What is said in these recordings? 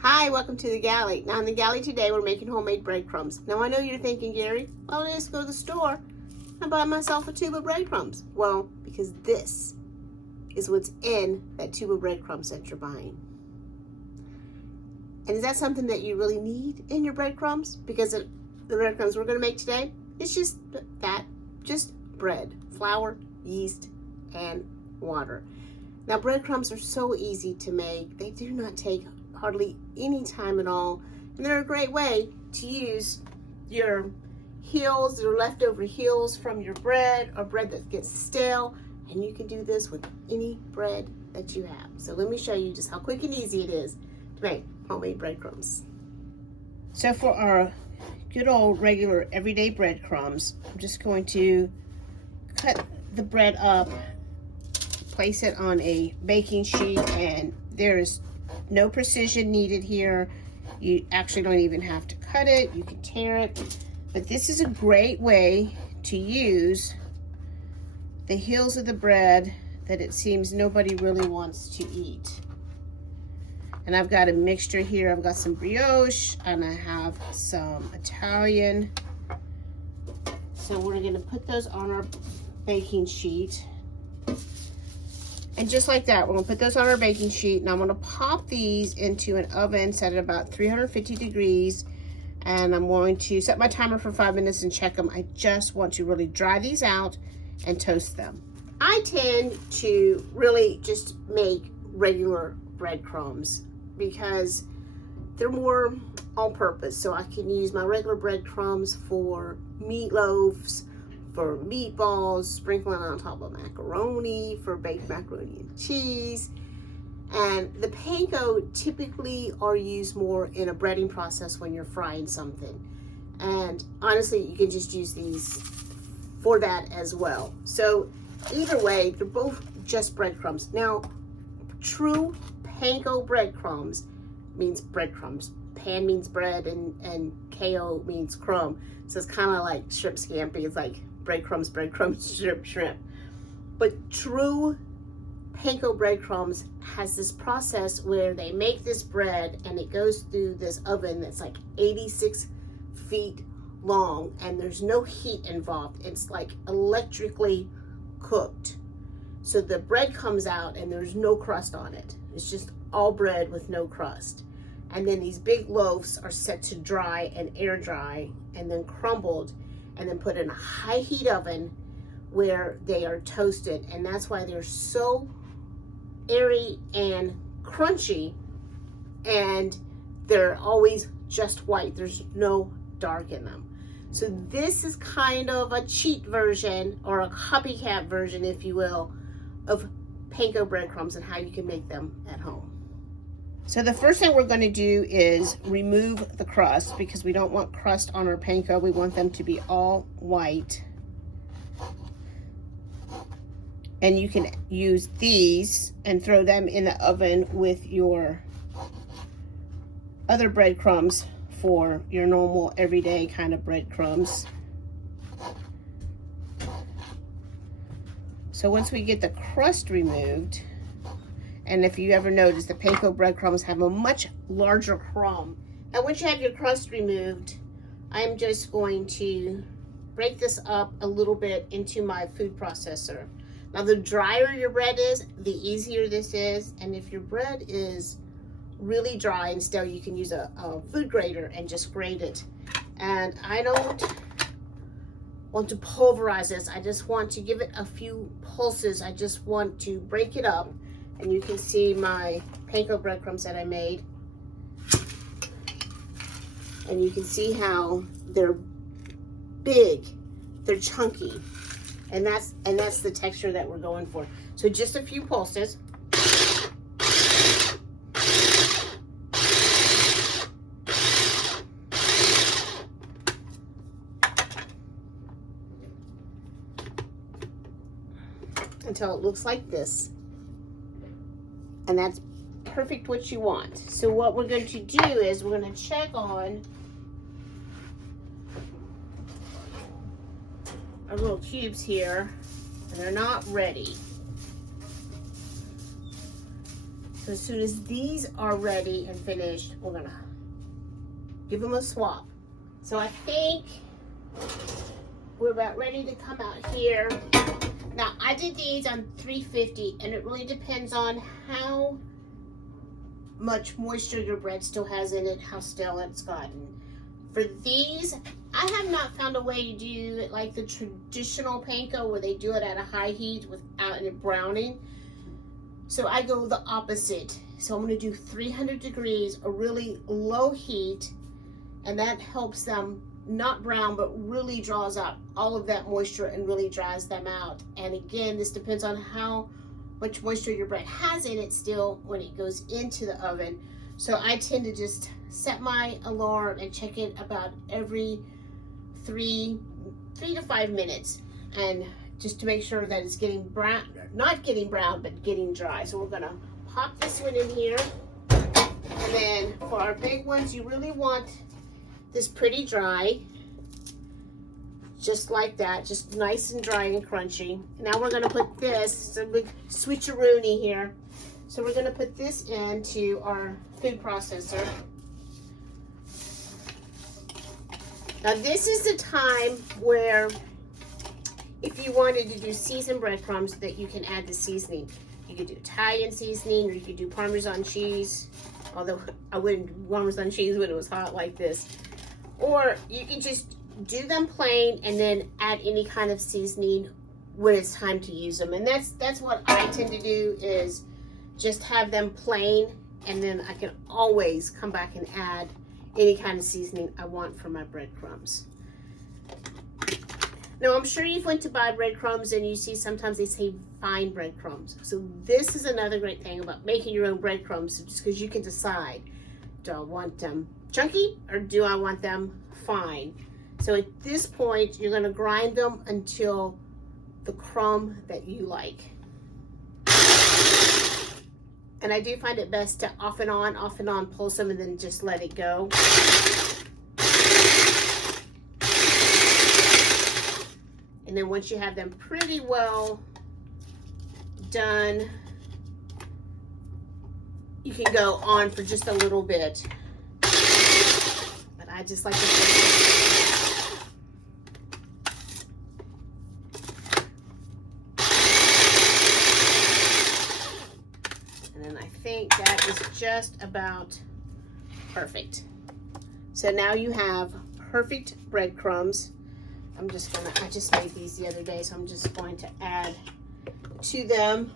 Hi, welcome to the galley. Now in the galley today we're making homemade breadcrumbs. Now I know you're thinking, Gary, why don't I just go to the store and buy myself a tube of breadcrumbs? Well, because this is what's in that tube of breadcrumbs that you're buying. And is that something that you really need in your breadcrumbs? Because the breadcrumbs we're going to make today, it's just that, just bread, flour, yeast, and water. Now breadcrumbs are so easy to make. They do not take hardly any time at all, and they're a great way to use your heels, your leftover heels from your bread or bread that gets stale, and you can do this with any bread that you have. So let me show you just how quick and easy it is to make homemade breadcrumbs. So for our good old regular everyday breadcrumbs, I'm just going to cut the bread up, place it on a baking sheet, and there is no precision needed here. You actually don't even have to cut it. You can tear it. But this is a great way to use the heels of the bread that it seems nobody really wants to eat. And I've got a mixture here. I've got some brioche and I have some Italian. So we're going to put those on our baking sheet. And just like that, we're gonna put those on our baking sheet, and I'm gonna pop these into an oven set at about 350 degrees, and I'm going to set my timer for 5 minutes and check them. I just want to really dry these out and toast them. I tend to really just make regular breadcrumbs because they're more all-purpose. So I can use my regular breadcrumbs for meatloafs, for meatballs, sprinkling on top of macaroni, for baked macaroni and cheese. And the panko typically are used more in a breading process when you're frying something. And honestly, you can just use these for that as well. So either way, they're both just breadcrumbs. Now, true panko breadcrumbs means breadcrumbs. Pan means bread and ko means crumb. So it's kind of like shrimp scampi. It's like breadcrumbs, breadcrumbs, shrimp, shrimp. But true panko breadcrumbs has this process where they make this bread and it goes through this oven that's like 86 feet long, and there's no heat involved. It's like electrically cooked. So the bread comes out and there's no crust on it. It's just all bread with no crust. And then these big loaves are set to dry and air dry and then crumbled and then put in a high heat oven where they are toasted. And that's why they're so airy and crunchy, and they're always just white. There's no dark in them. So this is kind of a cheat version, or a copycat version, if you will, of panko breadcrumbs and how you can make them at home. So the first thing we're going to do is remove the crust, because we don't want crust on our panko. We want them to be all white. And you can use these and throw them in the oven with your other breadcrumbs for your normal everyday kind of breadcrumbs. So once we get the crust removed, and if you ever notice, the panko breadcrumbs have a much larger crumb. And once you have your crust removed, I'm just going to break this up a little bit into my food processor. Now, the drier your bread is, the easier this is. And if your bread is really dry and stale, you can use a food grater and just grate it. And I don't want to pulverize this. I just want to give it a few pulses. I just want to break it up. And you can see my panko breadcrumbs that I made. And you can see how they're big, they're chunky. And that's the texture that we're going for. So just a few pulses. Until it looks like this. And that's perfect what you want. So what we're going to do is we're going to check on our little cubes here, and they're not ready. So as soon as these are ready and finished, we're gonna give them a swap. So I think we're about ready to come out here. Now I did these on 350, and it really depends on how much moisture your bread still has in it, how stale it's gotten. For these, I have not found a way to do it like the traditional panko where they do it at a high heat without it browning. So I go the opposite. So I'm going to do 300 degrees, a really low heat, and that helps them not brown, but really draws out all of that moisture and really dries them out. And again, this depends on how much moisture your bread has in it still when it goes into the oven. So I tend to just set my alarm and check it about every three to 5 minutes, and just to make sure that it's getting brown, not getting brown, but getting dry. So we're gonna pop this one in here. And then for our big ones, you really want this pretty dry, just like that, just nice and dry and crunchy. Now we're gonna put this, it's a big switcheroony here. So we're gonna put this into our food processor. Now this is the time where if you wanted to do seasoned breadcrumbs, that you can add the seasoning. You could do Italian seasoning, or you could do Parmesan cheese, although I wouldn't do Parmesan cheese when it was hot like this. Or you can just do them plain and then add any kind of seasoning when it's time to use them. And that's what I tend to do, is just have them plain, and then I can always come back and add any kind of seasoning I want for my breadcrumbs. Now I'm sure you've went to buy breadcrumbs and you see sometimes they say fine breadcrumbs. So this is another great thing about making your own breadcrumbs, just because you can decide, do I want them chunky or do I want them fine? So at this point, you're gonna grind them until the crumb that you like. And I do find it best to off and on, pulse them, and then just let it go. And then once you have them pretty well done, you can go on for just a little bit. But I just like to I think that is just about perfect. So now you have perfect breadcrumbs. I just made these the other day, so I'm just going to add to them.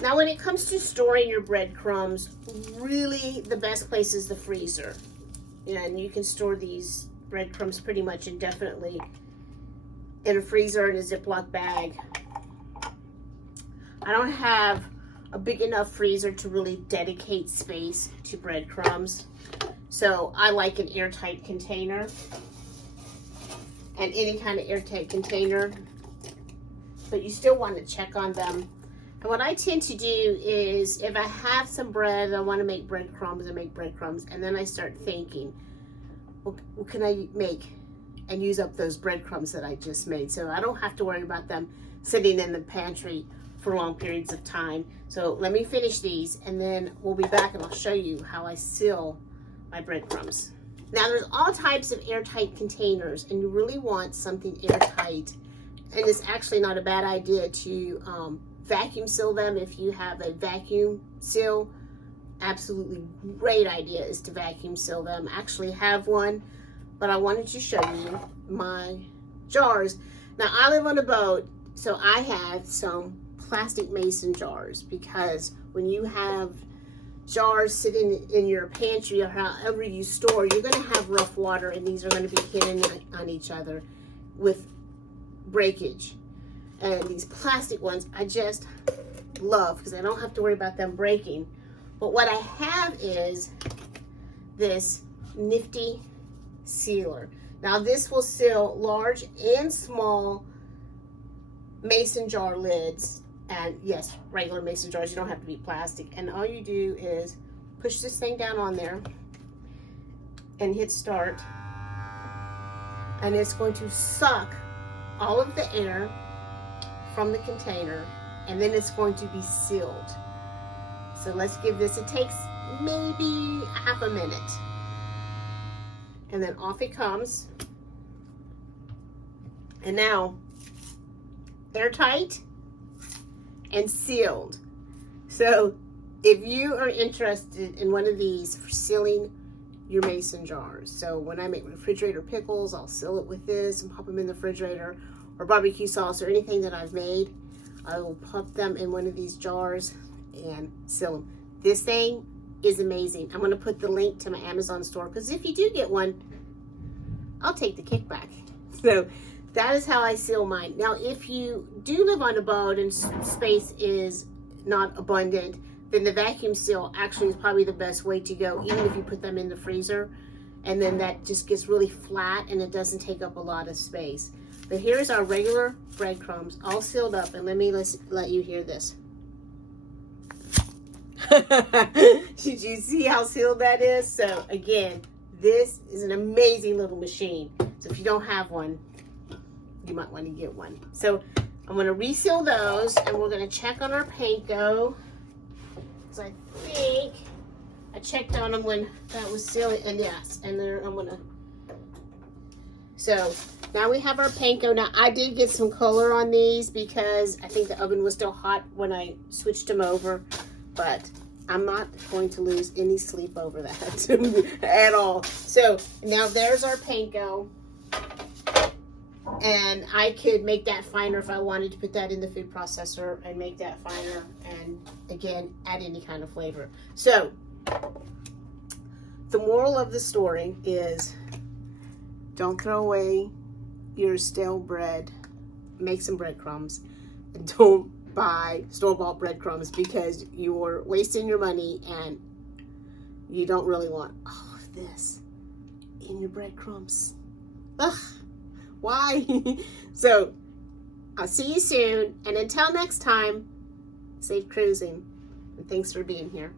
Now when it comes to storing your breadcrumbs, really the best place is the freezer. And you can store these breadcrumbs pretty much indefinitely in a freezer in a Ziploc bag. I don't have a big enough freezer to really dedicate space to breadcrumbs. So I like an airtight container, and any kind of airtight container, but you still want to check on them. And what I tend to do is, if I have some bread, I want to make breadcrumbs, and then I start thinking, what can I make and use up those breadcrumbs that I just made, so I don't have to worry about them sitting in the pantry for long periods of time. So let me finish these, and then we'll be back and I'll show you how I seal my breadcrumbs. Now there's all types of airtight containers, and you really want something airtight. And it's actually not a bad idea to vacuum seal them if you have a vacuum seal. Absolutely great idea is to vacuum seal them. I actually have one, but I wanted to show you my jars. Now I live on a boat, so I have some plastic mason jars, because when you have jars sitting in your pantry or however you store, you're going to have rough water, and these are going to be hitting on each other with breakage. And these plastic ones I just love, because I don't have to worry about them breaking. But what I have is this nifty sealer. Now this will seal large and small mason jar lids. And yes, regular mason jars, you don't have to be plastic. And all you do is push this thing down on there and hit start. And it's going to suck all of the air from the container, and then it's going to be sealed. So let's give this, it takes maybe half a minute. And then off it comes. And now, airtight and sealed. So if you are interested in one of these for sealing your mason jars, so when I make refrigerator pickles, I'll seal it with this and pop them in the refrigerator, or barbecue sauce or anything that I've made, I will pop them in one of these jars and seal them. This thing is amazing. I'm going to put the link to my Amazon store, because if you do get one, I'll take the kickback. So that is how I seal mine. Now, if you do live on a boat and space is not abundant, then the vacuum seal actually is probably the best way to go, even if you put them in the freezer. And then that just gets really flat and it doesn't take up a lot of space. But here's our regular breadcrumbs, all sealed up. And let you hear this. Did you see how sealed that is? So again, this is an amazing little machine. So if you don't have one, you might want to get one. So I'm going to reseal those, and we're going to check on our panko. So I think I checked on them when that was sealing, and yes, and there I'm going to. So now we have our panko. Now I did get some color on these because I think the oven was still hot when I switched them over, but I'm not going to lose any sleep over that at all. So now there's our panko. And I could make that finer if I wanted to put that in the food processor and make that finer, and again, add any kind of flavor. So the moral of the story is, don't throw away your stale bread. Make some breadcrumbs, and don't buy store-bought breadcrumbs, because you're wasting your money and you don't really want all of this in your breadcrumbs. Ugh. Why? So I'll see you soon, and until next time, safe cruising, and thanks for being here.